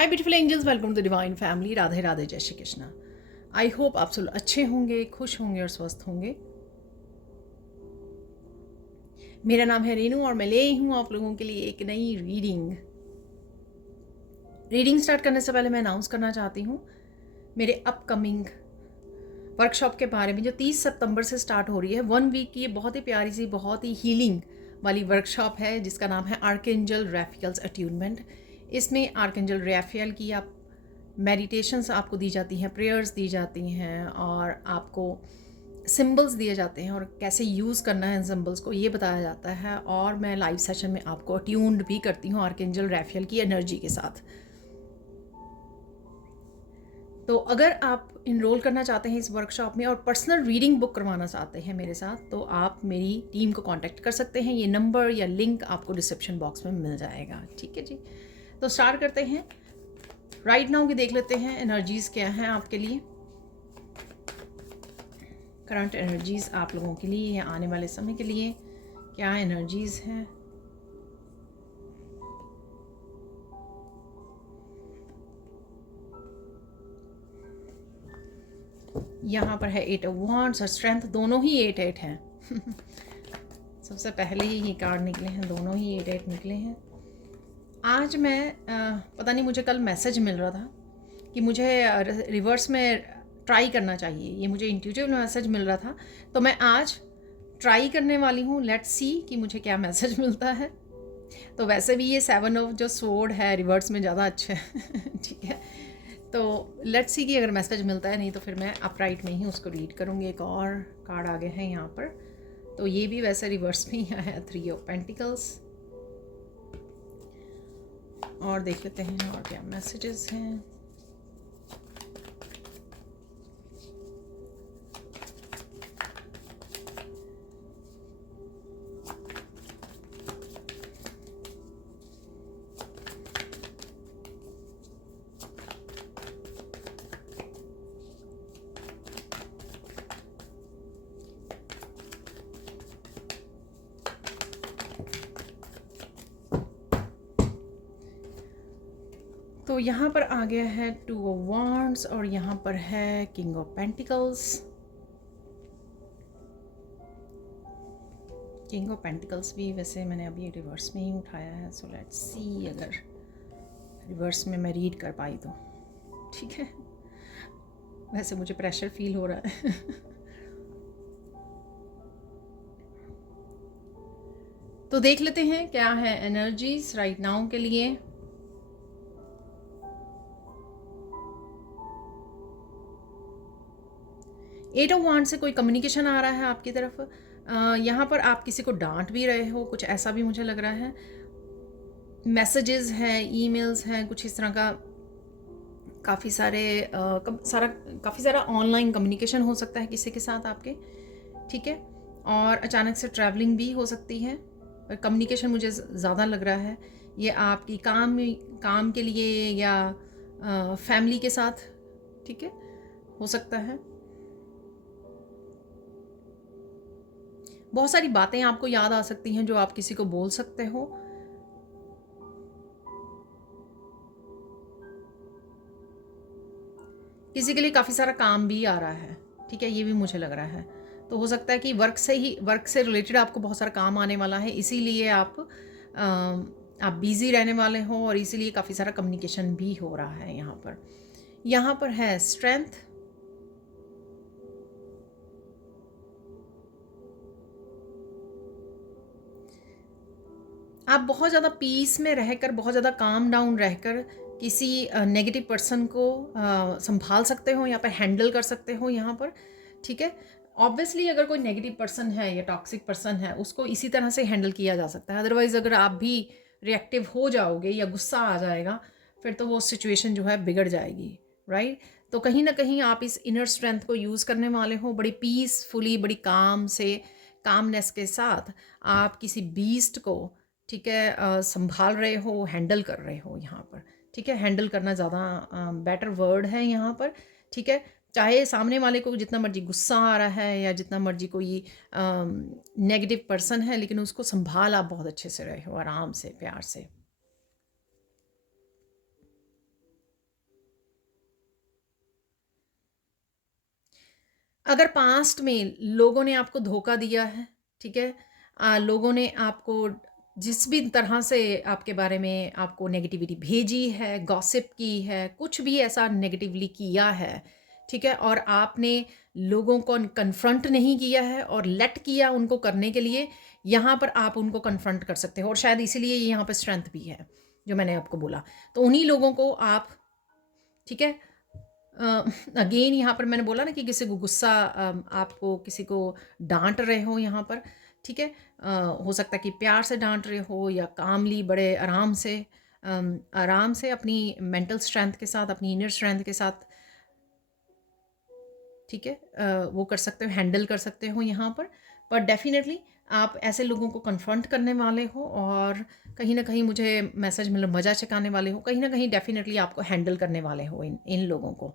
Hi beautiful angels, welcome to divine family. Radhe Radhe, जय Shri Krishna. I hope आप सब अच्छे होंगे, खुश होंगे और स्वस्थ होंगे। मेरा नाम है रेनू और मैं ले आई हूँ आप लोगों के लिए एक नई रीडिंग स्टार्ट करने से पहले मैं अनाउंस करना चाहती हूँ मेरे अपकमिंग वर्कशॉप के बारे में, जो 30 सितंबर से स्टार्ट हो रही है। 1 वीक की ये बहुत ही प्यारी सी, बहुत ही हीलिंग वाली वर्कशॉप है जिसका नाम है आर्कएंजल रैफियल्स अट्यूनमेंट। इसमें आर्कएंजल रैफियल की आप मेडिटेशंस आपको दी जाती हैं, प्रेयर्स दी जाती हैं और आपको सिंबल्स दिए जाते हैं और कैसे यूज़ करना है इन सिंबल्स को ये बताया जाता है। और मैं लाइव सेशन में आपको अट्यून्ड भी करती हूँ आर्कएंजल रैफियल की एनर्जी के साथ। तो अगर आप इनरोल करना चाहते हैं इस वर्कशॉप में और पर्सनल रीडिंग बुक करवाना चाहते हैं मेरे साथ, तो आप मेरी टीम को कांटेक्ट कर सकते हैं। ये नंबर या लिंक आपको डिस्क्रिप्शन बॉक्स में मिल जाएगा। ठीक है जी, तो स्टार्ट करते हैं। राइट नाउ की देख लेते हैं एनर्जीज़ क्या हैं आपके लिए, करंट एनर्जीज़ आप लोगों के लिए या आने वाले समय के लिए क्या एनर्जीज़ हैं। यहाँ पर है 8 ऑफ वांड्स और स्ट्रेंथ, दोनों ही 8-8 हैं। सबसे पहले ही ये कार्ड निकले हैं, दोनों ही 8-8 निकले हैं। आज मैं पता नहीं, मुझे कल मैसेज मिल रहा था कि मुझे रिवर्स में ट्राई करना चाहिए। ये मुझे इंट्यूटिव मैसेज मिल रहा था, तो मैं आज ट्राई करने वाली हूँ। लेट्स सी कि मुझे क्या मैसेज मिलता है। तो वैसे भी ये 7 ऑफ जो स्वॉर्ड है रिवर्स में ज़्यादा अच्छा है। ठीक है, तो लेट्स सी कि अगर मैसेज मिलता है, नहीं तो फिर मैं अपराइट में ही उसको रीड करूँगी। एक और कार्ड आ गए हैं यहाँ पर, तो ये भी वैसे रिवर्स में ही आया है, 3 ऑफ पेंटिकल्स। और देख लेते हैं और क्या मैसेजेस हैं। तो यहाँ पर आ गया है 2 ऑफ वांड्स और यहाँ पर है king of pentacles. King of pentacles भी वैसे मैंने अभी रिवर्स में ही उठाया है, सो लेट्स सी अगर रिवर्स में मैं रीड कर पाई तो ठीक है। वैसे मुझे प्रेशर फील हो रहा है। तो देख लेते हैं क्या है एनर्जीज राइट नाउ के लिए। एट ऑफ वांड से कोई कम्युनिकेशन आ रहा है आपकी तरफ। यहाँ पर आप किसी को डांट भी रहे हो, कुछ ऐसा भी मुझे लग रहा है। मैसेजेस हैं, ईमेल्स हैं, कुछ इस तरह का। काफ़ी सारा ऑनलाइन कम्युनिकेशन हो सकता है किसी के साथ आपके। ठीक है, और अचानक से ट्रैवलिंग भी हो सकती है, पर कम्युनिकेशन मुझे ज़्यादा लग रहा है। ये आपकी काम के लिए या फैमिली के साथ, ठीक है, हो सकता है। बहुत सारी बातें आपको याद आ सकती हैं जो आप किसी को बोल सकते हो। किसी के लिए काफ़ी सारा काम भी आ रहा है, ठीक है, ये भी मुझे लग रहा है। तो हो सकता है कि वर्क से रिलेटेड आपको बहुत सारा काम आने वाला है, इसीलिए आप बिज़ी रहने वाले हो और इसीलिए काफ़ी सारा कम्युनिकेशन भी हो रहा है। यहाँ पर है स्ट्रेंथ। आप बहुत ज़्यादा पीस में रहकर, बहुत ज़्यादा काम डाउन रहकर किसी नेगेटिव पर्सन को संभाल सकते हो, यहाँ पर हैंडल कर सकते हो यहाँ पर। ठीक है, ऑब्वियसली अगर कोई नेगेटिव पर्सन है या टॉक्सिक पर्सन है, उसको इसी तरह से हैंडल किया जा सकता है। अदरवाइज़ अगर आप भी रिएक्टिव हो जाओगे या गुस्सा आ जाएगा, फिर तो वो सिचुएशन जो है बिगड़ जाएगी, राइट। तो कहीं ना कहीं आप इस इनर स्ट्रेंथ को यूज़ करने वाले हो, बड़ी पीसफुली, बड़ी कामनेस के साथ आप किसी बीस्ट को, ठीक है, संभाल रहे हो, हैंडल कर रहे हो यहाँ पर। ठीक है, हैंडल करना ज़्यादा बेटर वर्ड है यहाँ पर। ठीक है, चाहे सामने वाले को जितना मर्जी गुस्सा आ रहा है या जितना मर्जी कोई नेगेटिव पर्सन है, लेकिन उसको संभाल आप बहुत अच्छे से रहे हो, आराम से, प्यार से। अगर पास्ट में लोगों ने आपको धोखा दिया है, ठीक है, लोगों ने आपको जिस भी तरह से आपके बारे में आपको नेगेटिविटी भेजी है, गॉसिप की है, कुछ भी ऐसा नेगेटिवली किया है, ठीक है, और आपने लोगों को कन्फ्रंट नहीं किया है और लेट किया उनको करने के लिए, यहाँ पर आप उनको कन्फ्रंट कर सकते हो और शायद इसीलिए ये यहाँ पर स्ट्रेंथ भी है जो मैंने आपको बोला। तो उन्हीं लोगों को आप, ठीक है, अगेन यहाँ पर मैंने बोला ना कि किसी को गुस्सा, आपको किसी को डांट रहे हो यहाँ पर, ठीक है, हो सकता है कि प्यार से डांट रहे हो या कामली बड़े आराम से अपनी मेंटल स्ट्रेंथ के साथ, अपनी इनर स्ट्रेंथ के साथ, ठीक है, वो कर सकते हो, हैंडल कर सकते हो यहाँ पर डेफिनेटली आप ऐसे लोगों को कन्फ्रंट करने वाले हो और कहीं ना कहीं मुझे मैसेज मतलब मज़ा चकाने वाले हो, कहीं ना कहीं डेफिनेटली आपको हैंडल करने वाले हो इन इन लोगों को,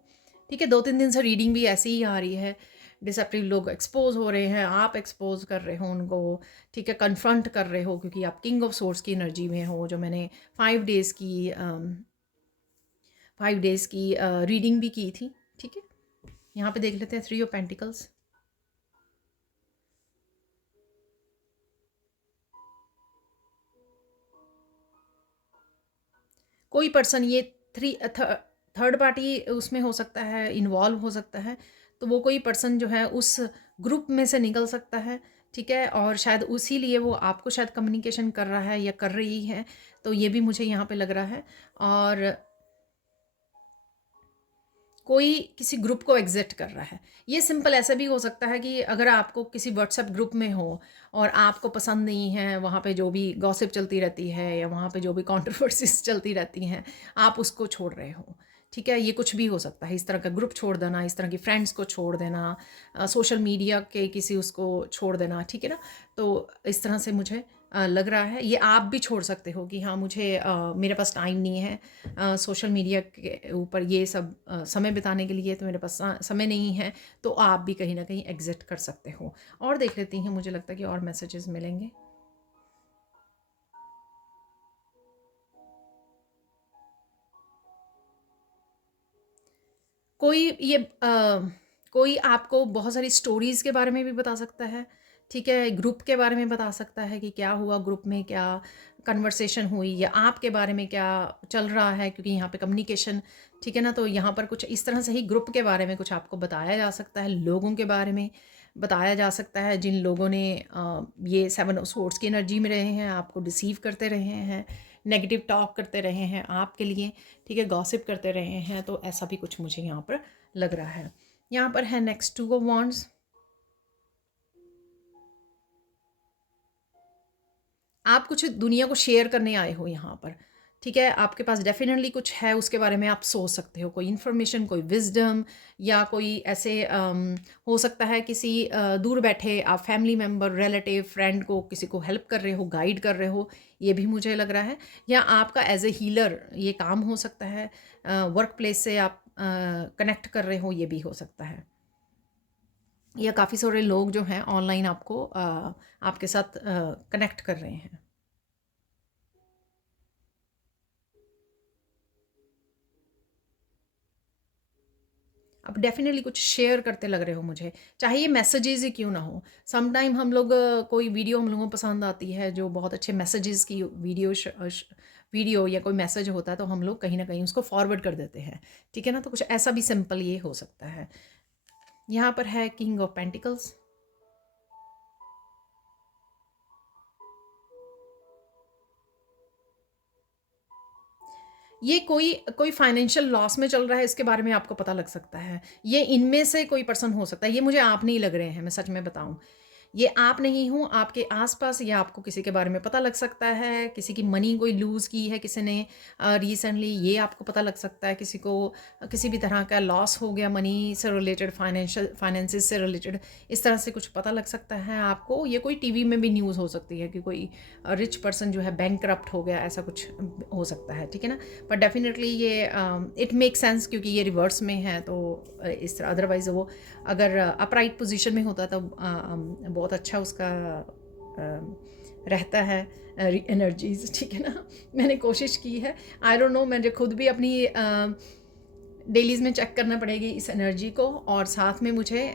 ठीक है। 2-3 दिन से रीडिंग भी ऐसी ही आ रही है, डिसेप्टिव लोग एक्सपोज हो रहे हैं, आप एक्सपोज कर रहे हो उनको, ठीक है, कन्फ्रंट कर रहे हो क्योंकि आप किंग ऑफ सोर्स की एनर्जी में हो, जो मैंने 5 डेज़ की 5 डेज़ की रीडिंग भी की थी, ठीक है। यहाँ पे देख लेते हैं 3 ऑफ पेंटिकल्स। कोई पर्सन ये थर्ड पार्टी उसमें हो सकता है, इन्वॉल्व हो सकता है, तो वो कोई पर्सन जो है उस ग्रुप में से निकल सकता है, ठीक है, और शायद उसी लिए वो आपको शायद कम्युनिकेशन कर रहा है या कर रही है, तो ये भी मुझे यहाँ पे लग रहा है। और कोई किसी ग्रुप को एग्जिट कर रहा है, ये सिंपल ऐसे भी हो सकता है कि अगर आपको किसी व्हाट्सएप ग्रुप में हो और आपको पसंद नहीं है वहाँ पे जो भी गॉसिप चलती रहती है या वहाँ पे जो भी कंट्रोवर्सीज चलती रहती हैं, आप उसको छोड़ रहे हो, ठीक है, ये कुछ भी हो सकता है, इस तरह का ग्रुप छोड़ देना, इस तरह की फ्रेंड्स को छोड़ देना, सोशल मीडिया के किसी उसको छोड़ देना, ठीक है ना। तो इस तरह से मुझे लग रहा है, ये आप भी छोड़ सकते हो कि हाँ मुझे मेरे पास टाइम नहीं है सोशल मीडिया के ऊपर ये सब समय बिताने के लिए, तो मेरे पास समय नहीं है, तो आप भी कहीं ना कहीं एग्जिट कर सकते हो। और देख लेती हैं, मुझे लगता है कि और मैसेजेस मिलेंगे। कोई ये कोई आपको बहुत सारी स्टोरीज़ के बारे में भी बता सकता है, ठीक है, ग्रुप के बारे में बता सकता है कि क्या हुआ ग्रुप में, क्या कन्वर्सेशन हुई या आपके बारे में क्या चल रहा है, क्योंकि यहाँ पे कम्युनिकेशन, ठीक है ना, तो यहाँ पर कुछ इस तरह से ही ग्रुप के बारे में कुछ आपको बताया जा सकता है, लोगों के बारे में बताया जा सकता है जिन लोगों ने ये 7 ऑफ सोर्ड्स की एनर्जी में रहे हैं, आपको डिसीव करते रहे हैं, नेगेटिव टॉक करते रहे हैं आपके लिए, ठीक है, गॉसिप करते रहे हैं, तो ऐसा भी कुछ मुझे यहाँ पर लग रहा है। यहाँ पर है नेक्स्ट 2 ऑफ वॉन्ड्स। आप कुछ दुनिया को शेयर करने आए हो यहाँ पर, ठीक है, आपके पास डेफिनेटली कुछ है, उसके बारे में आप सोच सकते हो, कोई इन्फॉर्मेशन, कोई विजडम, या कोई ऐसे हो सकता है किसी दूर बैठे आप फैमिली मेम्बर, रिलेटिव, फ्रेंड को, किसी को हेल्प कर रहे हो, गाइड कर रहे हो, ये भी मुझे लग रहा है। या आपका एज ए हीलर ये काम हो सकता है, वर्क प्लेस से आप कनेक्ट कर रहे हो, ये भी हो सकता है, या काफ़ी सारे लोग जो हैं ऑनलाइन आपको आपके साथ कनेक्ट कर रहे हैं। आप डेफ़िनेटली कुछ शेयर करते लग रहे हो मुझे, चाहे ये मैसेजेज़ ही क्यों ना हो। सम टाइम हम लोग कोई वीडियो हम लोगों को पसंद आती है जो बहुत अच्छे मैसेजेज़ की वीडियो या कोई मैसेज होता है, तो हम लोग कहीं न कहीं उसको फॉरवर्ड कर देते हैं, ठीक है ना? तो कुछ ऐसा भी सिंपल ये हो सकता है। यहाँ पर है किंग ऑफ पेंटिकल्स। ये कोई कोई फाइनेंशियल लॉस में चल रहा है, इसके बारे में आपको पता लग सकता है। ये इनमें से कोई पर्सन हो सकता है, ये मुझे आप नहीं लग रहे हैं, मैं सच में बताऊँ। ये आप नहीं हूँ, आपके आस-पास या आपको किसी के बारे में पता लग सकता है, किसी की मनी कोई लूज़ की है किसी ने रिसेंटली, ये आपको पता लग सकता है, किसी को किसी भी तरह का लॉस हो गया मनी से रिलेटेड, फाइनेंसेस से रिलेटेड, इस तरह से कुछ पता लग सकता है आपको। ये कोई टीवी में भी न्यूज़ हो सकती है कि कोई रिच पर्सन जो है बैंकरप्ट हो गया, ऐसा कुछ हो सकता है, ठीक है ना? पर डेफ़िनेटली ये इट मेक सेंस क्योंकि ये रिवर्स में है, तो इस तरह, अदरवाइज़ वो अगर अपराइट पोजीशन में होता तो बहुत अच्छा उसका रहता है एनर्जीज, ठीक है ना। मैंने कोशिश की है, आई डोंट नो, मुझे खुद भी अपनी डेलीज़ में चेक करना पड़ेगी इस एनर्जी को। और साथ में मुझे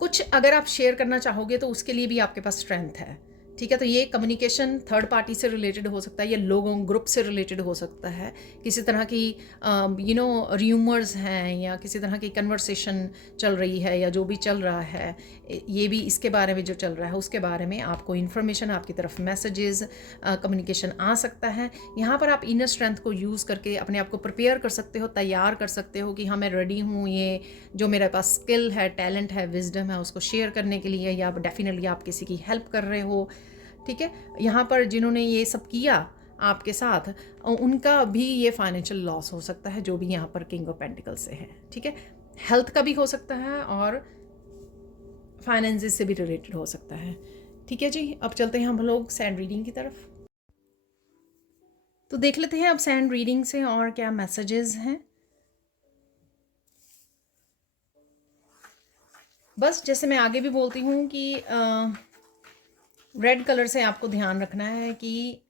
कुछ अगर आप शेयर करना चाहोगे तो उसके लिए भी आपके पास स्ट्रेंथ है, ठीक है। तो ये कम्युनिकेशन थर्ड पार्टी से रिलेटेड हो सकता है, या लोगों ग्रुप से रिलेटेड हो सकता है, किसी तरह की र्यूमर्स हैं या किसी तरह की कन्वर्सेशन चल रही है या जो भी चल रहा है, ये भी इसके बारे में जो चल रहा है उसके बारे में आपको इन्फॉर्मेशन, आपकी तरफ मैसेजेस, कम्युनिकेशन आ सकता है। यहाँ पर आप इनर स्ट्रेंथ को यूज़ करके अपने आप को प्रिपेयर कर सकते हो, तैयार कर सकते हो कि हाँ मैं रेडी हूँ, ये जो मेरे पास स्किल है, टैलेंट है, विजडम है, उसको शेयर करने के लिए, या डेफिनेटली आप किसी की हेल्प कर रहे हो, ठीक है। यहाँ पर जिन्होंने ये सब किया आपके साथ, उनका भी ये फाइनेंशियल लॉस हो सकता है, जो भी यहाँ पर किंग ऑफ पेंटिकल से है, ठीक है। हेल्थ का भी हो सकता है और फाइनेंसेस से भी रिलेटेड हो सकता है, ठीक है जी। अब चलते हैं हम लोग सैंड रीडिंग की तरफ। तो देख लेते हैं अब सैंड रीडिंग से और क्या मैसेजेस हैं। बस जैसे मैं आगे भी बोलती हूँ कि रेड कलर से आपको ध्यान रखना है कि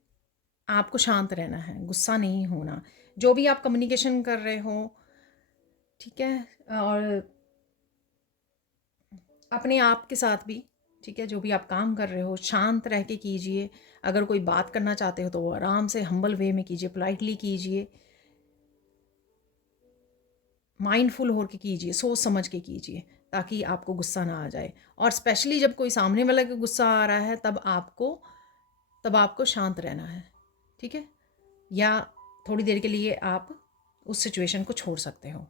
आपको शांत रहना है, गुस्सा नहीं होना, जो भी आप कम्युनिकेशन कर रहे हो, ठीक है। और अपने आप के साथ भी, ठीक है, जो भी आप काम कर रहे हो शांत रह के कीजिए। अगर कोई बात करना चाहते हो तो वो आराम से हम्बल वे में कीजिए, पोलाइटली कीजिए, माइंडफुल होकर कीजिए, सोच समझ के कीजिए, ताकि आपको गुस्सा ना आ जाए। और स्पेशली जब कोई सामने वाला का गुस्सा आ रहा है तब आपको शांत रहना है, ठीक है। या थोड़ी देर के लिए आप उस सिचुएशन को छोड़ सकते हो।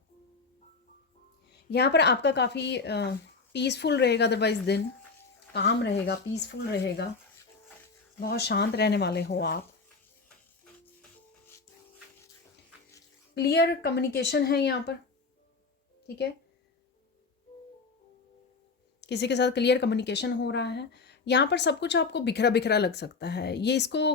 यहाँ पर आपका काफ़ी पीसफुल रहेगा, अदरवाइज दिन काम रहेगा, पीसफुल रहेगा, बहुत शांत रहने वाले हो आप। क्लियर कम्युनिकेशन है यहाँ पर, ठीक है, किसी के साथ क्लियर कम्युनिकेशन हो रहा है। यहाँ पर सब कुछ आपको बिखरा बिखरा लग सकता है। ये इसको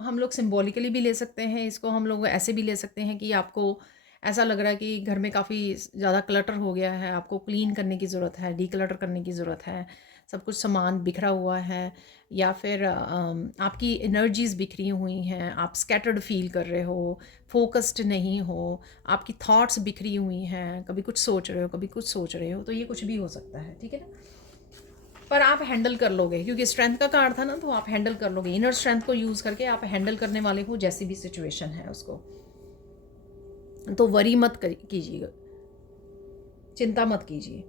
हम लोग सिंबॉलिकली भी ले सकते हैं, इसको हम लोग ऐसे भी ले सकते हैं कि आपको ऐसा लग रहा है कि घर में काफ़ी ज़्यादा क्लटर हो गया है, आपको क्लीन करने की ज़रूरत है, डीक्लटर करने की ज़रूरत है, सब कुछ सामान बिखरा हुआ है, या फिर आपकी एनर्जीज़ बिखरी हुई हैं, आप स्कैटर्ड फील कर रहे हो, फोकस्ड नहीं हो, आपकी थॉट्स बिखरी हुई हैं, कभी कुछ सोच रहे हो, कभी कुछ सोच रहे हो, तो ये कुछ भी हो सकता है, ठीक है ना। पर आप हैंडल कर लोगे, क्योंकि स्ट्रेंथ का कार्ड था ना, तो आप हैंडल कर लोगे। इनर स्ट्रेंथ को यूज़ करके आप हैंडल करने वाले हो जैसी भी सिचुएशन है उसको। तो वरी मत कीजिएगा, चिंता मत कीजिए।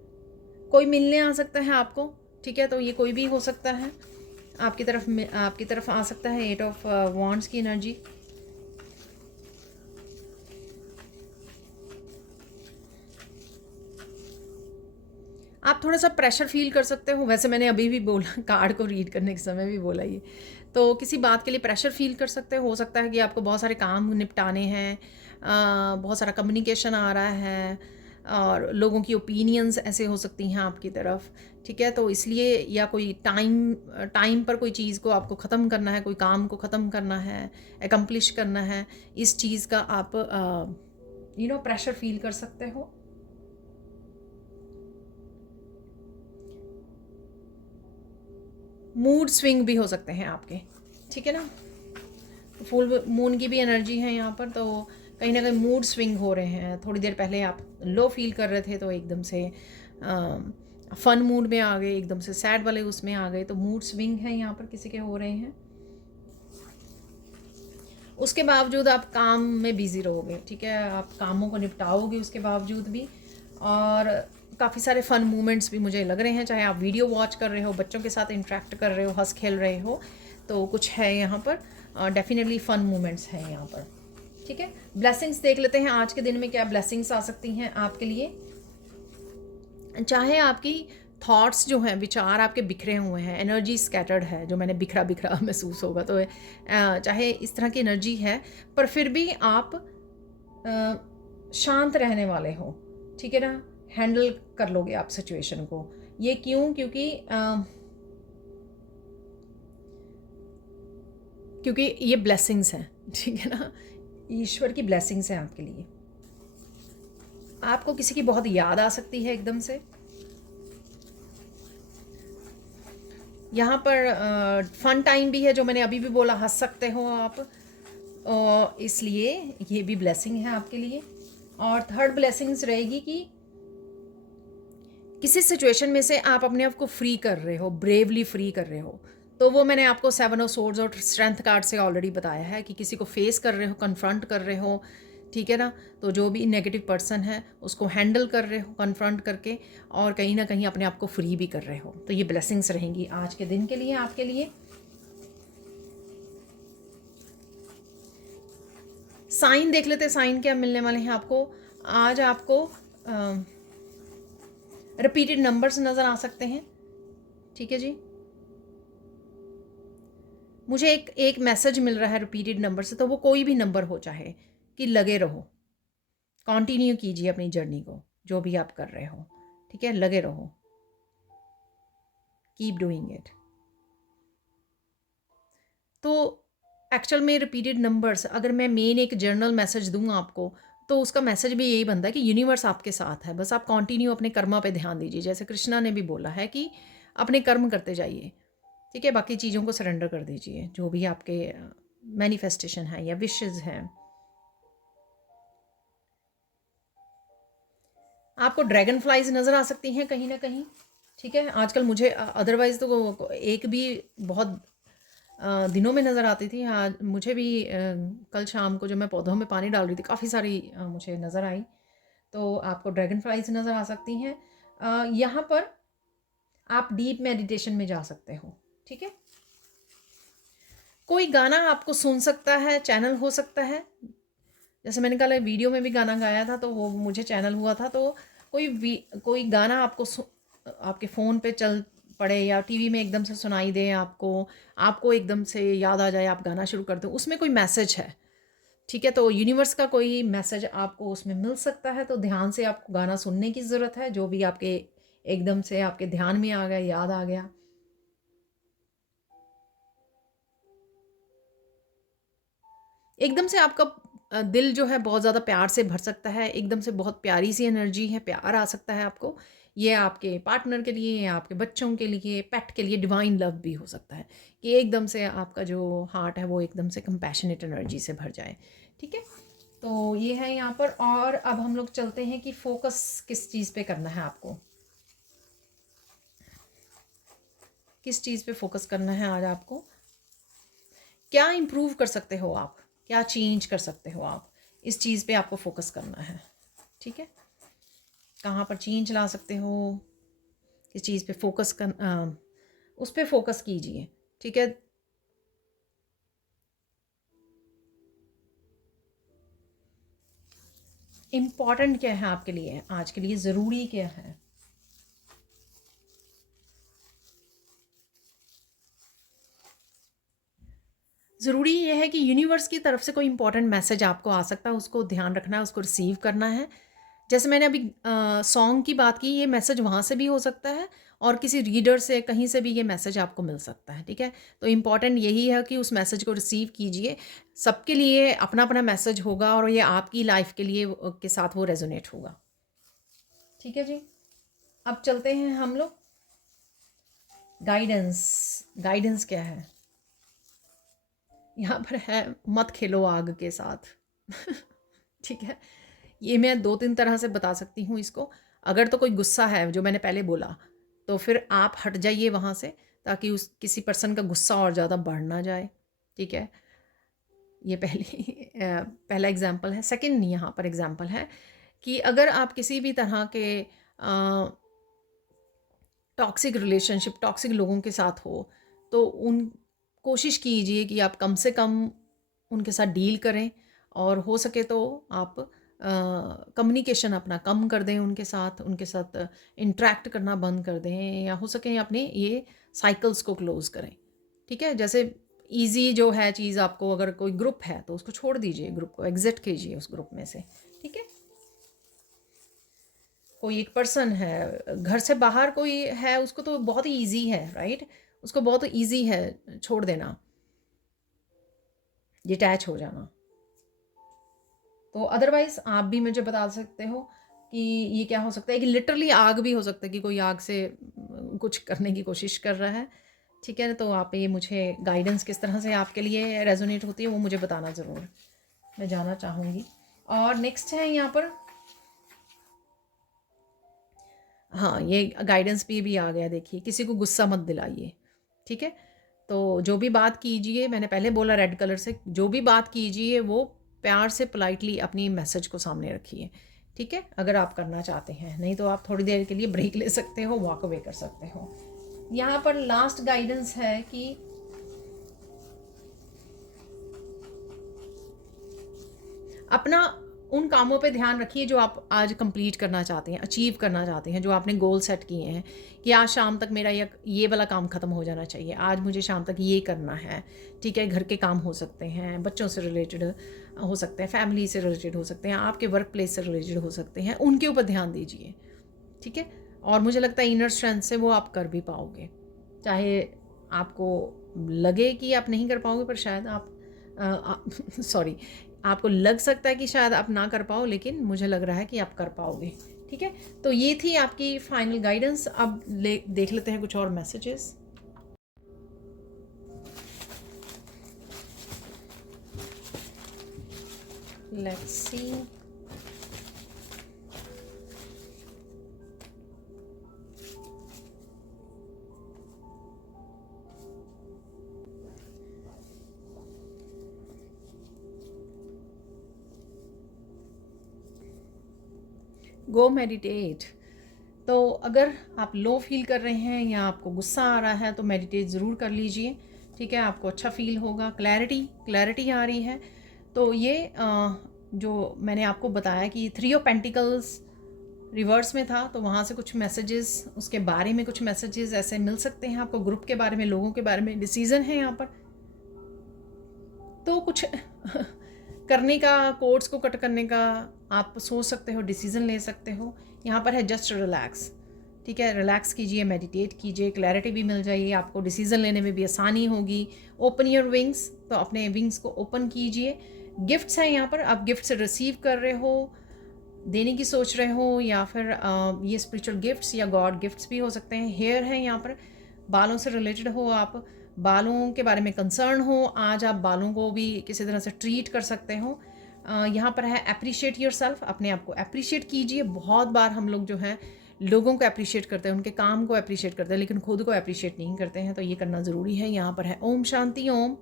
कोई मिलने आ सकता है आपको, ठीक है, तो ये कोई भी हो सकता है, आपकी तरफ आ सकता है। 8 ऑफ वॉन्ड्स की एनर्जी, आप थोड़ा सा प्रेशर फील कर सकते हो। वैसे मैंने अभी भी बोला, कार्ड को रीड करने के समय भी बोला ये, तो किसी बात के लिए प्रेशर फील कर सकते हो सकता है कि आपको बहुत सारे काम निपटाने हैं, बहुत सारा कम्युनिकेशन आ रहा है, और लोगों की ओपिनियंस ऐसे हो सकती हैं आपकी तरफ, ठीक है। तो इसलिए, या कोई टाइम पर कोई चीज़ को आपको ख़त्म करना है, कोई काम को ख़त्म करना है, एकम्प्लिश करना है, इस चीज़ का आप प्रेशर फील कर सकते हो। मूड स्विंग भी हो सकते हैं आपके, ठीक है ना। फुल मून की भी एनर्जी है यहाँ पर, तो कहीं ना कहीं मूड स्विंग हो रहे हैं। थोड़ी देर पहले आप लो फील कर रहे थे तो एकदम से फन मूड में आ गए, एकदम से सैड वाले उसमें आ गए, तो मूड स्विंग है यहाँ पर किसी के हो रहे हैं। उसके बावजूद आप काम में बिजी रहोगे, ठीक है, आप कामों को निपटाओगे उसके बावजूद भी। और काफ़ी सारे फ़न मोमेंट्स भी मुझे लग रहे हैं, चाहे आप वीडियो वॉच कर रहे हो, बच्चों के साथ इंटरेक्ट कर रहे हो, हंस खेल रहे हो, तो कुछ है यहाँ पर डेफिनेटली फ़न मोमेंट्स हैं यहाँ पर, ठीक है। ब्लेसिंग्स देख लेते हैं आज के दिन में क्या ब्लेसिंग्स आ सकती हैं आपके लिए। चाहे आपकी थॉट्स जो हैं, विचार आपके बिखरे हुए हैं, एनर्जी स्कैटर्ड है, जो मैंने बिखरा बिखरा महसूस होगा, तो चाहे इस तरह की एनर्जी है, पर फिर भी आप शांत रहने वाले हो, ठीक है ना, हैंडल कर लोगे आप सिचुएशन को। ये क्यों? क्योंकि ये ब्लेसिंग्स हैं, ठीक है ना, ईश्वर की ब्लेसिंग्स हैं आपके लिए। आपको किसी की बहुत याद आ सकती है एकदम से। यहाँ पर फन टाइम भी है, जो मैंने अभी भी बोला, हंस सकते हो आप, और इसलिए ये भी ब्लेसिंग है आपके लिए। और थर्ड ब्लेसिंग्स रहेगी कि किसी सिचुएशन में से आप अपने आप को फ्री कर रहे हो, ब्रेवली फ्री कर रहे हो। तो वो मैंने आपको 7 ऑफ सोर्ड्स और स्ट्रेंथ कार्ड से ऑलरेडी बताया है कि किसी को फेस कर रहे हो, कन्फ्रंट कर रहे हो, ठीक है ना। तो जो भी नेगेटिव पर्सन है उसको हैंडल कर रहे हो कन्फ्रंट करके, और कहीं ना कहीं अपने आप को फ्री भी कर रहे हो। तो ये ब्लेसिंग्स रहेंगी आज के दिन के लिए आपके लिए। साइन देख लेते, साइन क्या मिलने वाले हैं आपको आज। आपको रिपीटेड नंबर्स नज़र आ सकते हैं, ठीक है जी। मुझे एक मैसेज मिल रहा है रिपीटेड नंबर से, तो वो कोई भी नंबर हो चाहे, कि लगे रहो, कंटिन्यू कीजिए अपनी जर्नी को, जो भी आप कर रहे हो, ठीक है, लगे रहो, कीप डूइंग इट। तो एक्चुअल में रिपीटेड नंबर्स, अगर मैं मेन एक जर्नल मैसेज दूँ आपको, तो उसका मैसेज भी यही बनता है कि यूनिवर्स आपके साथ है, बस आप कंटिन्यू अपने कर्मा पे ध्यान दीजिए। जैसे कृष्णा ने भी बोला है कि अपने कर्म करते जाइए, ठीक है, बाकी चीज़ों को सरेंडर कर दीजिए, जो भी आपके मैनिफेस्टेशन है या विशेज़ हैं। आपको ड्रैगन फ्लाइज नज़र आ सकती हैं कहीं ना कहीं, ठीक है। आजकल मुझे अदरवाइज़ तो एक भी बहुत दिनों में नज़र आती थी। आज मुझे भी कल शाम को जब मैं पौधों में पानी डाल रही थी, काफ़ी सारी मुझे नज़र आई। तो आपको ड्रैगन फ्लाइज नज़र आ सकती हैं। यहाँ पर आप डीप मेडिटेशन में जा सकते हो, ठीक है। कोई गाना आपको सुन सकता है, चैनल हो सकता है। जैसे मैंने कल वीडियो में भी गाना गाया था, तो वो मुझे चैनल हुआ था। तो कोई गाना आपको आपके फ़ोन पे चल पड़े या टीवी में एकदम से सुनाई दे आपको, आपको एकदम से याद आ जाए, आप गाना शुरू कर दो, उसमें कोई मैसेज है, ठीक है। तो यूनिवर्स का कोई मैसेज आपको उसमें मिल सकता है। तो ध्यान से आपको गाना सुनने की ज़रूरत है, जो भी आपके एकदम से आपके ध्यान में आ गया, याद आ गया। एकदम से आपका दिल जो है बहुत ज़्यादा प्यार से भर सकता है, एकदम से बहुत प्यारी सी एनर्जी है, प्यार आ सकता है आपको। ये आपके पार्टनर के लिए या आपके बच्चों के लिए, पेट के लिए डिवाइन लव भी हो सकता है, कि एकदम से आपका जो हार्ट है वो एकदम से कंपैशनेट एनर्जी से भर जाए, ठीक है। तो ये है यहाँ पर। और अब हम लोग चलते हैं कि फोकस किस चीज़ पे करना है आपको, किस चीज़ पे फोकस करना है आज आपको, क्या इम्प्रूव कर सकते हो आप, क्या चेंज कर सकते हो आप, इस चीज़ पे आपको फोकस करना है, ठीक है। कहाँ पर चेंज ला सकते हो, किस चीज़ पे फोकस कर, उस पर फोकस कीजिए, ठीक है। इम्पॉर्टेंट क्या है आपके लिए आज के लिए, ज़रूरी क्या है। ज़रूरी ये है कि यूनिवर्स की तरफ से कोई इंपॉर्टेंट मैसेज आपको आ सकता है, उसको ध्यान रखना है, उसको रिसीव करना है। जैसे मैंने अभी सॉन्ग की बात की, ये मैसेज वहाँ से भी हो सकता है और किसी रीडर से कहीं से भी ये मैसेज आपको मिल सकता है, ठीक है। तो इम्पॉर्टेंट यही है कि उस मैसेज को रिसीव कीजिए। सबके लिए अपना अपना मैसेज होगा और ये आपकी लाइफ के लिए के साथ वो रेजोनेट होगा, ठीक है जी। अब चलते हैं हम लोग गाइडेंस। गाइडेंस क्या है यहाँ पर है, मत खेलो आग के साथ ठीक है। ये मैं 2-3 तरह से बता सकती हूँ इसको। अगर तो कोई गुस्सा है, जो मैंने पहले बोला, तो फिर आप हट जाइए वहाँ से, ताकि उस किसी पर्सन का गुस्सा और ज़्यादा बढ़ ना जाए, ठीक है। ये पहला एग्जाम्पल है। सेकंड यहाँ पर एग्जाम्पल है कि अगर आप किसी भी तरह के टॉक्सिक रिलेशनशिप, टॉक्सिक लोगों के साथ हो, तो उन कोशिश कीजिए कि आप कम से कम उनके साथ डील करें, और हो सके तो आप कम्युनिकेशन अपना कम कर दें, उनके साथ इंटरेक्ट करना बंद कर दें, या हो सके अपने ये साइकिल्स को क्लोज़ करें, ठीक है। जैसे इजी जो है चीज़, आपको अगर कोई ग्रुप है तो उसको छोड़ दीजिए, ग्रुप को एग्जिट कीजिए उस ग्रुप में से, ठीक है। कोई एक पर्सन है, घर से बाहर कोई है, उसको तो बहुत ही ईजी है, राइट, उसको बहुत ईजी है छोड़ देना, डिटैच हो जाना। तो अदरवाइज आप भी मुझे बता सकते हो कि ये क्या हो सकता है, कि लिटरली आग भी हो सकता है, कि कोई आग से कुछ करने की कोशिश कर रहा है, ठीक है, तो आप ये मुझे गाइडेंस किस तरह से आपके लिए रेजोनेट होती है वो मुझे बताना ज़रूर, मैं जानना चाहूँगी। और नेक्स्ट है यहाँ पर, हाँ ये गाइडेंस भी आ गया, देखिए किसी को गुस्सा मत दिलाइए। ठीक है, तो जो भी बात कीजिए, मैंने पहले बोला रेड कलर से, जो भी बात कीजिए वो प्यार से पोलाइटली अपनी मैसेज को सामने रखिए। ठीक है, अगर आप करना चाहते हैं, नहीं तो आप थोड़ी देर के लिए ब्रेक ले सकते हो, वॉक अवे कर सकते हो। यहाँ पर लास्ट गाइडेंस है कि अपना उन कामों पे ध्यान रखिए जो आप आज कंप्लीट करना चाहते हैं, अचीव करना चाहते हैं, जो आपने गोल सेट किए हैं कि आज शाम तक मेरा ये वाला काम ख़त्म हो जाना चाहिए, आज मुझे शाम तक ये करना है। ठीक है, घर के काम हो सकते हैं, बच्चों से रिलेटेड हो सकते हैं, फैमिली से रिलेटेड हो सकते हैं, आपके वर्क प्लेस से रिलेटेड हो सकते हैं, उनके ऊपर ध्यान दीजिए। ठीक है, और मुझे लगता है इनर स्ट्रेंथ से वो आप कर भी पाओगे, चाहे आपको लगे कि आप नहीं कर पाओगे, पर शायद आप सॉरी आपको लग सकता है कि शायद आप ना कर पाओ, लेकिन मुझे लग रहा है कि आप कर पाओगे। ठीक है, तो ये थी आपकी फाइनल गाइडेंस। अब देख लेते हैं कुछ और messages. Let's see, go meditate. तो अगर आप लो फील कर रहे हैं या आपको गुस्सा आ रहा है तो मेडिटेट ज़रूर कर लीजिए। ठीक है, आपको अच्छा फील होगा, क्लैरिटी आ रही है। तो ये जो मैंने आपको बताया कि 3 ऑफ पेंटिकल्स रिवर्स में था, तो वहाँ से कुछ मैसेजेस, उसके बारे में कुछ मैसेजेस ऐसे मिल सकते हैं आपको, ग्रुप के बारे में, लोगों के बारे में। डिसीज़न है यहाँ पर, तो कुछ करने का, कोर्ट्स को कट करने का आप सोच सकते हो, डिसीज़न ले सकते हो। यहाँ पर है जस्ट रिलैक्स। ठीक है, रिलैक्स कीजिए, मेडिटेट कीजिए, क्लैरिटी भी मिल जाएगी आपको, डिसीज़न लेने में भी आसानी होगी। ओपन योर विंग्स, तो अपने विंग्स को ओपन कीजिए। गिफ्ट्स हैं यहाँ पर, आप गिफ्ट्स रिसीव कर रहे हो, देने की सोच रहे हो, या फिर ये स्पिरिचुअल गिफ्ट्स या गॉड गिफ्ट्स भी हो सकते हैं। हेयर है यहाँ पर, बालों से रिलेटेड हो, आप बालों के बारे में कंसर्न हो, आज आप बालों को भी किसी तरह से ट्रीट कर सकते हो। यहाँ पर है अप्रिशिएट योर सेल्फ, अपने आप को अप्रिशिएट कीजिए। बहुत बार हम लोग जो है लोगों को अप्रिशिएट करते हैं, उनके काम को अप्रिशिएट करते हैं, लेकिन खुद को अप्रिशिएट नहीं करते हैं, तो ये करना ज़रूरी है। यहाँ पर है ओम शांति, ओम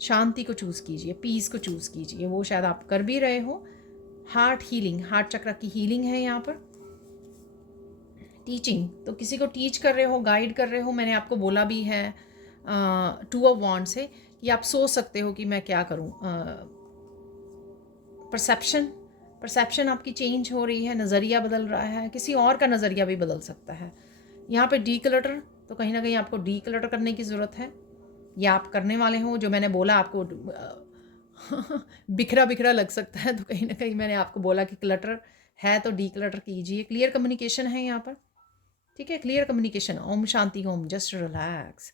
शांति को चूज़ कीजिए, पीस को चूज़ कीजिए, वो शायद आप कर भी रहे हो। हार्ट हीलिंग, हार्ट चक्र की हीलिंग है यहाँ पर। टीचिंग, तो किसी को टीच कर रहे हो, गाइड कर रहे हो। मैंने आपको बोला भी है 2 ऑफ वॉन्ड से कि आप सोच सकते हो कि मैं क्या करूँ। परसेप्शन आपकी चेंज हो रही है, नज़रिया बदल रहा है, किसी और का नज़रिया भी बदल सकता है। यहाँ पे डीक्लटर, तो कहीं ना कहीं आपको डीक्लटर करने की ज़रूरत है, या आप करने वाले हो। जो मैंने बोला आपको बिखरा बिखरा लग सकता है, तो कहीं ना कहीं मैंने आपको बोला कि क्लटर है तो डीक्लटर कीजिए। क्लियर कम्युनिकेशन है यहाँ पर। ठीक है, clear communication, Om Shanti Om, just relax.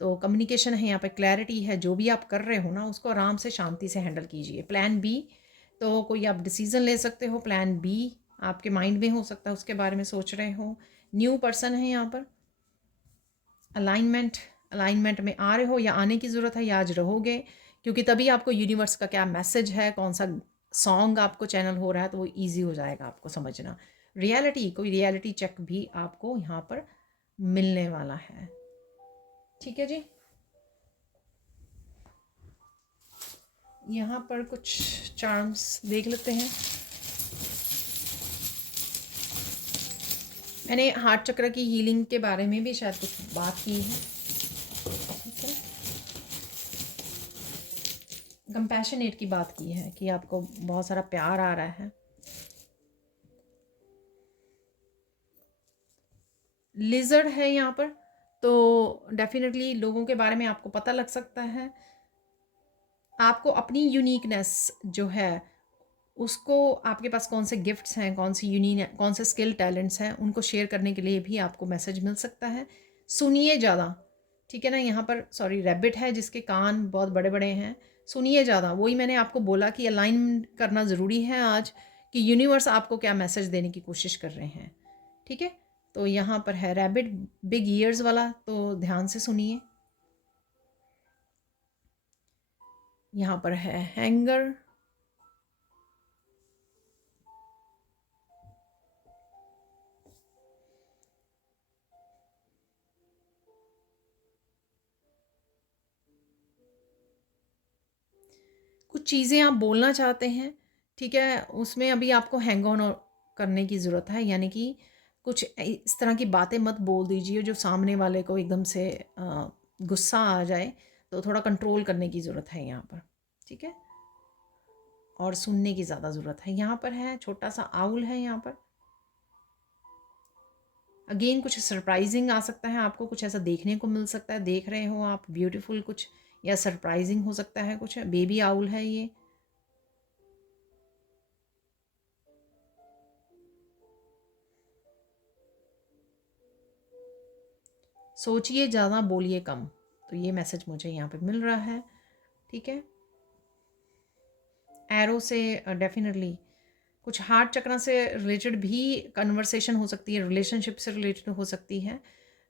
तो कम्युनिकेशन है यहाँ पे, क्लैरिटी है, जो भी आप कर रहे हो ना उसको आराम से शांति से हैंडल कीजिए। प्लान बी, तो कोई आप डिसीज़न ले सकते हो, प्लान बी आपके माइंड में हो सकता है, उसके बारे में सोच रहे हो। न्यू पर्सन है यहाँ पर। अलाइनमेंट में आ रहे हो, या आने की ज़रूरत है, या आज रहोगे, क्योंकि तभी आपको यूनिवर्स का क्या मैसेज है, कौन सा सॉन्ग आपको चैनल हो रहा है, तो वो ईजी हो जाएगा आपको समझना। कोई रियलिटी चेक भी आपको यहाँ पर मिलने वाला है। ठीक है जी, यहाँ पर कुछ चार्म्स देख लेते हैं। मैंने हार्ट चक्र की हीलिंग के बारे में भी शायद कुछ बात की है। ठीक है, कंपैशनेट की बात की है कि आपको बहुत सारा प्यार आ रहा है। लिजर्ड है यहाँ पर, तो डेफिनेटली लोगों के बारे में आपको पता लग सकता है। आपको अपनी यूनिकनेस जो है उसको, आपके पास कौन से गिफ्ट्स हैं, कौन से स्किल टैलेंट्स हैं, उनको शेयर करने के लिए भी आपको मैसेज मिल सकता है। सुनिए ज़्यादा, ठीक है ना। यहाँ पर सॉरी रैबिट है जिसके कान बहुत बड़े बड़े हैं। सुनिए ज़्यादा, वही मैंने आपको बोला कि अलाइन करना ज़रूरी है आज, कि यूनिवर्स आपको क्या मैसेज देने की कोशिश कर रहे हैं। ठीक है, तो यहाँ पर है रैबिट बिग ईयर्स वाला, तो ध्यान से सुनिए। यहाँ पर है हैंगर, कुछ चीज़ें आप बोलना चाहते हैं, ठीक है, उसमें अभी आपको हैंग ऑन करने की ज़रूरत है, यानी कि कुछ इस तरह की बातें मत बोल दीजिए जो सामने वाले को एकदम से गुस्सा आ जाए, तो थोड़ा कंट्रोल करने की ज़रूरत है यहाँ पर, ठीक है, और सुनने की ज़्यादा ज़रूरत है। यहाँ पर है छोटा सा आउल है यहाँ पर। अगेन कुछ सरप्राइजिंग आ सकता है, आपको कुछ ऐसा देखने को मिल सकता है, देख रहे हो आप ब्यूटीफुल कुछ, या सरप्राइजिंग हो सकता है कुछ। बेबी आउल है ये। सोचिए ज़्यादा, बोलिए कम, तो ये मैसेज मुझे यहाँ पे मिल रहा है, ठीक है। एरो से डेफिनेटली कुछ हार्ट चक्र से रिलेटेड भी कन्वर्सेशन हो सकती है, रिलेशनशिप से रिलेटेड हो सकती है।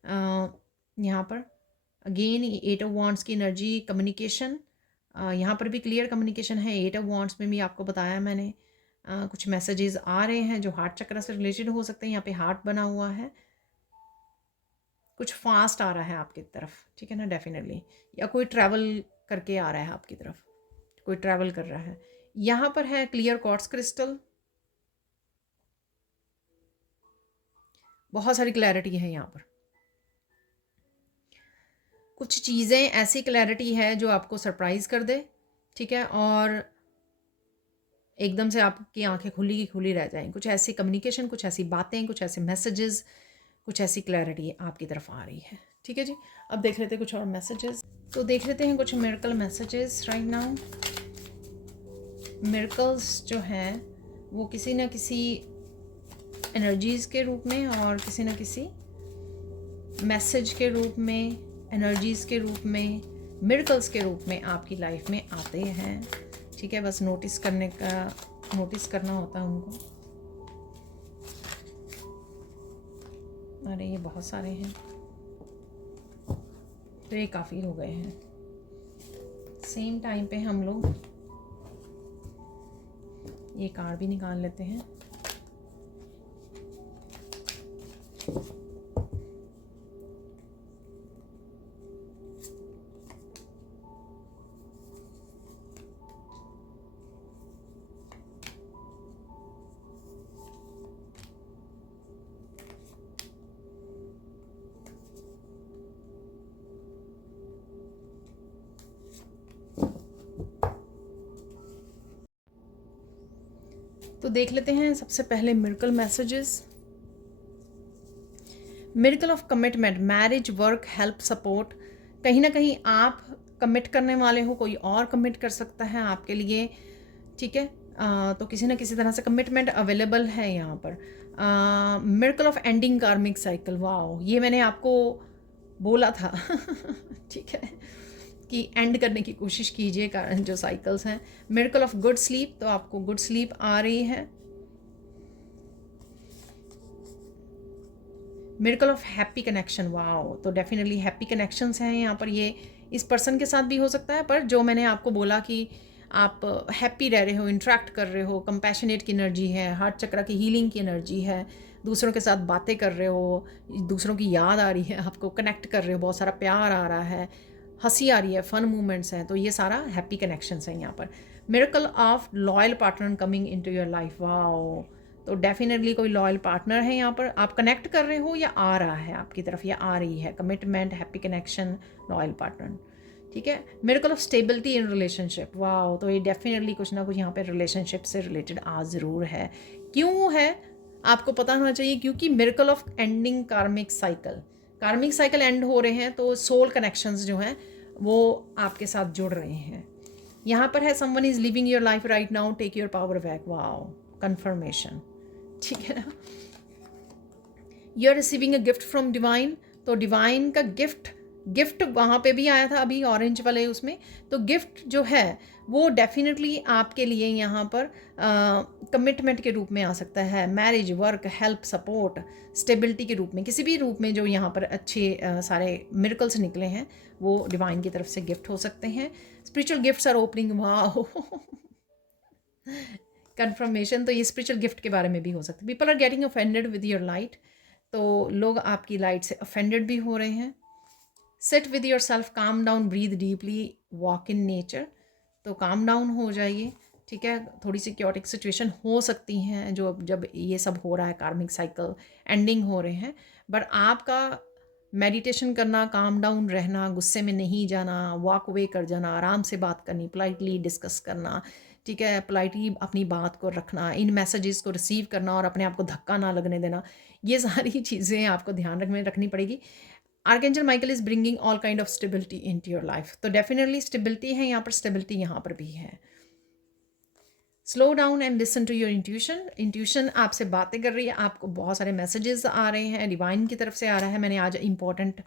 यहाँ पर अगेन 8 ऑफ वांड्स की एनर्जी, कम्युनिकेशन, यहाँ पर भी क्लियर कम्युनिकेशन है। 8 ऑफ वांड्स में भी आपको बताया मैंने, कुछ मैसेजेस आ रहे हैं जो हार्ट चक्र से रिलेटेड हो सकते हैं। यहाँ पे हार्ट बना हुआ है, कुछ फास्ट आ रहा है आपकी तरफ, ठीक है ना, डेफिनेटली, या कोई ट्रैवल करके आ रहा है आपकी तरफ, कोई ट्रैवल कर रहा है। यहाँ पर है क्लियर क्वार्ट्ज क्रिस्टल, बहुत सारी क्लैरिटी है यहाँ पर। कुछ चीज़ें ऐसी क्लैरिटी है जो आपको सरप्राइज़ कर दे, ठीक है, और एकदम से आपकी आंखें खुली की खुली रह जाएं। कुछ ऐसी कम्युनिकेशन, कुछ ऐसी बातें, कुछ ऐसे मैसेजेस, कुछ ऐसी क्लैरिटी आपकी तरफ आ रही है, ठीक है जी। अब देख लेते हैं कुछ और मैसेजेस, तो देख लेते हैं कुछ miracle messages right now. Miracles जो हैं वो किसी न किसी एनर्जीज़ के रूप में और किसी न किसी मैसेज के रूप में, एनर्जीज़ के रूप में, मिरेकल्स के रूप में आपकी लाइफ में आते हैं, ठीक है। बस नोटिस करना होता है उनको। अरे ये बहुत सारे हैं, तो ये काफ़ी हो गए हैं। सेम टाइम पे हम लोग ये कार्ड भी निकाल लेते हैं। तो देख लेते हैं सबसे पहले miracle messages. Miracle of commitment, marriage, work, help, support. कहीं ना कहीं आप कमिट करने वाले हो, कोई और कमिट कर सकता है आपके लिए, ठीक है। तो किसी ना किसी तरह से कमिटमेंट अवेलेबल है यहाँ पर। मिरेकल ऑफ एंडिंग कार्मिक साइकिल, वाओ, ये मैंने आपको बोला था ठीक है, कि एंड करने की कोशिश कीजिए जो साइकिल्स हैं। मिरेकल ऑफ गुड स्लीप, तो आपको गुड स्लीप आ रही है। Miracle of happy connection, wow, तो डेफिनेटली हैप्पी कनेक्शंस हैं यहाँ पर। ये इस पर्सन के साथ भी हो सकता है, पर जो मैंने आपको बोला कि आप हैप्पी रह रहे हो, इंटरेक्ट कर रहे हो, कंपैशनेट की एनर्जी है, हार्ट चक्र की हीलिंग की एनर्जी है, दूसरों के साथ बातें कर रहे हो, दूसरों की याद आ रही है, आपको कनेक्ट कर रहे हो, बहुत सारा प्यार आ रहा है, हंसी आ रही है, फन मूवमेंट्स हैं, तो ये सारा हैप्पी कनेक्शंस हैं यहाँ पर। Miracle of loyal partner coming into your life, wow, तो डेफिनेटली कोई लॉयल पार्टनर है यहाँ पर, आप कनेक्ट कर रहे हो या आ रहा है आपकी तरफ, या आ रही है, commitment, happy connection, loyal partner, ठीक है। Miracle of stability in relationship, wow, तो ये डेफिनेटली कुछ ना कुछ यहाँ पे रिलेशनशिप से रिलेटेड आ ज़रूर है। क्यों है आपको पता होना चाहिए, क्योंकि मिरेकल ऑफ एंडिंग कार्मिक साइकिल एंड हो रहे हैं, तो सोल कनेक्शंस जो हैं वो आपके साथ जुड़ रहे हैं। यहाँ पर है someone is living your life right now, take your power back, wow, confirmation, ठीक है ना। You are receiving a gift from divine, तो डिवाइन का गिफ्ट वहाँ पे भी आया था अभी ऑरेंज वाले उसमें, तो गिफ्ट जो है वो डेफिनेटली आपके लिए यहाँ पर कमिटमेंट के रूप में आ सकता है, marriage, work, help, support, stability के रूप में, किसी भी रूप में जो यहाँ पर अच्छे सारे मिरेकल्स निकले हैं वो डिवाइन की तरफ से गिफ्ट हो सकते हैं। स्पिरिचुअल गिफ्ट्स आर ओपनिंग, वाह कंफर्मेशन। तो ये स्पिरिचुअल गिफ्ट के बारे में भी हो सकता है। People are getting offended with your light, तो लोग आपकी लाइट से ऑफेंडेड भी हो रहे हैं। Sit with your self, calm down, breathe deeply, walk in nature. तो काम डाउन हो जाइए, ठीक है। थोड़ी सी क्योटिक सिचुएशन हो सकती हैं जो जब ये सब हो रहा है, कार्मिक साइकिल एंडिंग हो रहे हैं, बट आपका मेडिटेशन करना, काम डाउन रहना, गुस्से में नहीं जाना, वॉक अवे कर जाना, आराम से बात करनी, पोलाइटली डिस्कस करना, ठीक है, पोलाइटली अपनी बात को रखना, इन मैसेजेस को रिसीव करना और अपने आप को धक्का ना लगने देना, ये सारी चीज़ें आपको ध्यान में रखनी पड़ेगी। Archangel Michael is bringing all kind of stability in to your life. तो डेफिनेटली स्टेबिलिटी है यहाँ पर, स्टेबिलिटी यहाँ पर भी है। Slow down and listen to your intuition. Intuition आपसे बातें कर रही है, आपको बहुत सारे मैसेजेस आ रहे हैं, डिवाइन की तरफ से आ रहा है। मैंने आज इंपॉर्टेंट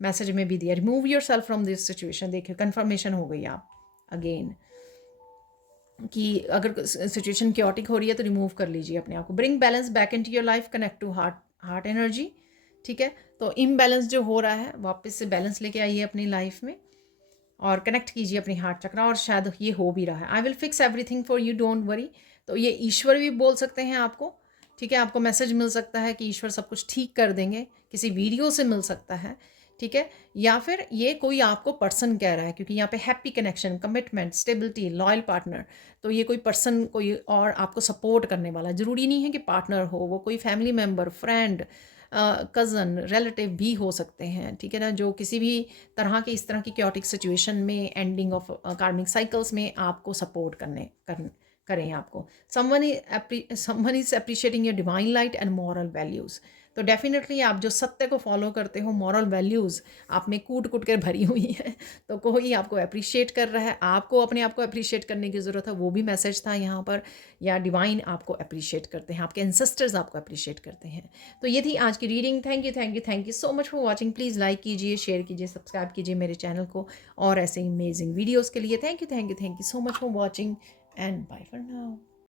मैसेज में भी दिया, remove your self from this situation. देखिए कंफर्मेशन हो गई आप अगेन कि अगर सिचुएशन क्योटिक हो रही है तो रिमूव कर लीजिए अपने आप को। Bring balance back in to your life, connect to heart energy, ठीक है। तो इम्बैलेंस जो हो रहा है वापस से बैलेंस लेके आइए अपनी लाइफ में और कनेक्ट कीजिए अपनी हार्ट चक्रा, और शायद ये हो भी रहा है। I will fix everything for you, don't worry. तो ये ईश्वर भी बोल सकते हैं आपको, ठीक है। आपको मैसेज मिल सकता है कि ईश्वर सब कुछ ठीक कर देंगे, किसी वीडियो से मिल सकता है, ठीक है। या फिर ये कोई आपको पर्सन कह रहा है, क्योंकि यहाँ पे happy connection, commitment, stability, loyal partner. तो ये कोई पर्सन, कोई और आपको सपोर्ट करने वाला, ज़रूरी नहीं है कि पार्टनर हो, वो कोई family member, friend, cousin, relative भी हो सकते हैं, ठीक है ना, जो किसी भी तरह के इस तरह की क्योटिक सिचुएशन में, एंडिंग ऑफ कार्मिक साइकिल्स में आपको सपोर्ट करें आपको। Someone is appreciating your divine light and moral values. तो डेफिनेटली आप जो सत्य को फॉलो करते हो, मॉरल वैल्यूज़ आप में कूट कूट कर भरी हुई है, तो कोई आपको अप्रिशिएट कर रहा है, आपको अपने आप को अप्रिशिएट करने की ज़रूरत है, वो भी मैसेज था यहाँ पर। या डिवाइन आपको अप्रिशिएट करते हैं, आपके एंसेस्टर्स आपको अप्रिशिएट करते हैं। तो ये थी आज की reading. Thank you so much for watching. Please like कीजिए, शेयर कीजिए, सब्सक्राइब कीजिए मेरे चैनल को और ऐसे अमेजिंग वीडियोज़ के लिए। Thank you so much for watching and bye for now.